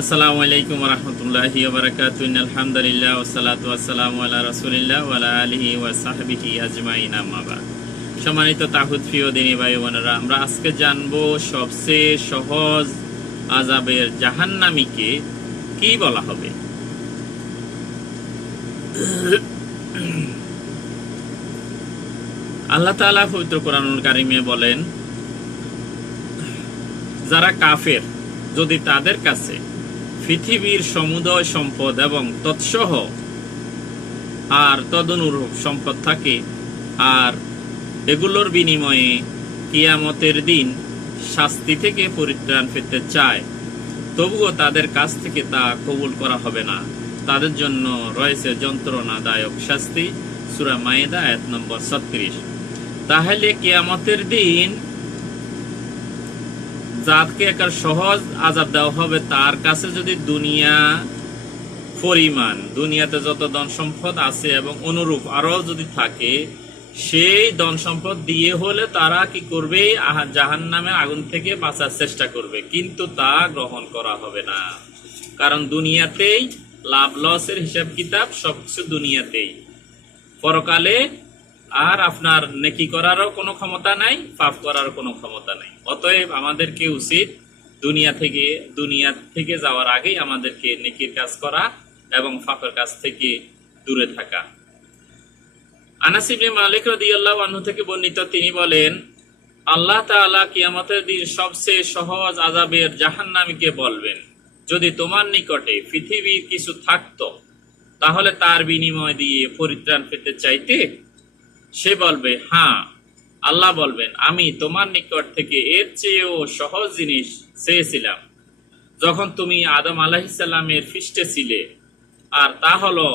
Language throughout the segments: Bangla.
আসসালামু আলাইকুম রহমতুল্লাহি ওবরাকাতু। আলহামদুলিল্লাহ ওসালাতু আসসালামু আজমাইন সম্মানিত তাহুদ, প্রিয় দিনী ভাই বোনেরা, আমরা আজকে জানব সবচেয়ে সহজ আজাবের জাহান্নামীকে কি বলা হবে? আল্লাহ তাআলা পবিত্র কোরআনুল কারিমে বলেন, যারা কাফের, যদি তাদের কাছে পৃথিবীর সমুদয় সম্পদ এবং তৎসহ আর তদনুরূপ সম্পদ থাকে। আর এগুলোর বিনিময়ে কিয়ামতের দিন শাস্তি থেকে পরিত্রাণ পেতে চায়। তবুও তাদের কাছ থেকে তা কবুল করা হবে না। তাদের জন্য রয়েছে যন্ত্রণাদায়ক শাস্তি। সুরা মায়েদা এক নম্বর ছত্রিশ। তাহলে কিয়ামতের দিন যাকে একটা সহজ আজাব দেওয়া হবে, তার কাছে যদি দুনিয়া পরিমাণ, দুনিয়াতে যত ধন সম্পদ আছে এবং অনুরূপ আরও যদি থাকে, সেই ধন সম্পদ দিয়ে হলে তারা কি করবে? জাহান নামে আগুন থেকে বাঁচার চেষ্টা করবে, কিন্তু তা গ্রহণ করা হবে না। কারণ দুনিয়াতেই লাভ লসের হিসাব কিতাব সবকিছু দুনিয়াতেই। পরকালে আর আপনার নেকি করারও কোনো ক্ষমতা নাই, পাপ করার কোনো ক্ষমতা নাই। অতএব আমাদেরকে উচিত দুনিয়া থেকে দুনিয়া থেকে যাওয়ার আগেই আমাদেরকে নেকির কাজ করা এবং পাপের কাছ থেকে দূরে থাকা। মালিক থেকে বর্ণিত, তিনি বলেন, আল্লাহ তাআলা কিয়ামতের দিন সবচেয়ে সহজ আজাবের জাহান্নামীকে বলবেন, যদি তোমার নিকটে পৃথিবীর কিছু থাকতো, তাহলে তার বিনিময় দিয়ে পরিত্রাণ পেতে চাইতে সে বলবে হ্যাঁ আল্লাহ বলবেন, আমি তোমার নিকট থেকে এর চেয়েও সহজ জিনিস চেয়েছিলাম। যখন তুমি আদম আলাহিসাল্লামের ফিস্টে ছিলে, আর তা হলো,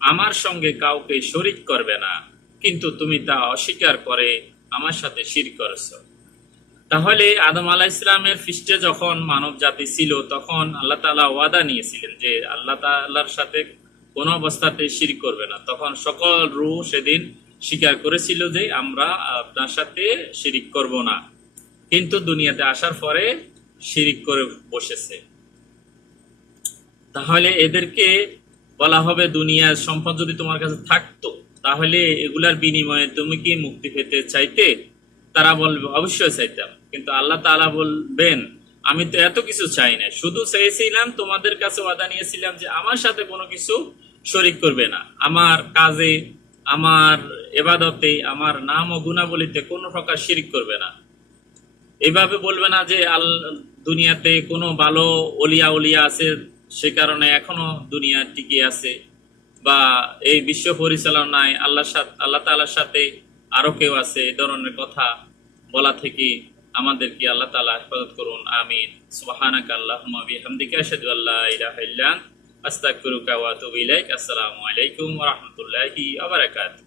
আমার সঙ্গে কাউকে শরিক করবে না, কিন্তু তুমি তা অস্বীকার করে আমার সাথে শির করেছ। তাহলে আদম আলাহ ইসলামের ফিস্টে যখন মানব জাতি ছিল, তখন আল্লাহ তালা ওয়াদা নিয়েছিলেন যে, আল্লাহ তাল্লাহর সাথে কোনো অবস্থাতে শির করবে না। তখন সকল রু সেদিন স্বীকার করেছিল যে আমরা আপনার সাথে শিরিক করব না। কিন্তু দুনিয়াতে আসার পরে শিরিক করে বসেছে। তাহলে এদেরকে বলা হবে দুনিয়ার সম্পদ যদি তোমার কাছে থাকতো, তাহলে এগুলার বিনিময়ে তুমি কি মুক্তি পেতে চাইতে? তারা বলবে, অবশ্যই চাইতাম। কিন্তু আল্লাহ তাআলা বলবেন, আমি তো এত কিছু চাই না শুধু চেয়েছিলাম তোমাদের কাছে ওয়াদা নিয়েছিলাম যে আমার সাথে কোনো কিছু শরিক করবে না। আমার কাজে আমার এবাদতে, আমার নাম ও গুণাবলিতে কোনো প্রকার শিরিক করবে না। এইভাবে বলবে না যে, আল দুনিয়াতে কোনো ভালো অলিয়া উলিয়া আছে, সে কারণে এখনও দুনিয়া টিকে আছে। বা এই বিশ্ব পরিচালনায় আল্লাহ আল্লাহ তালার সাথে আরও কেউ আছে এই ধরনের কথা বলা থেকে আমাদেরকে আল্লাহ তালা হেফাজত করুন। আমিন। সুবাহানাক আল্লাহুম্মা বিহামদিকা, আশহাদু আল্লা ইলাহা ইল্লা আস্তাগফিরুকা ওয়া আতুবু ইলাইক। আসসালামু আলাইকুম ওয়া রাহমাতুল্লাহি ওয়া বারাকাতুহু।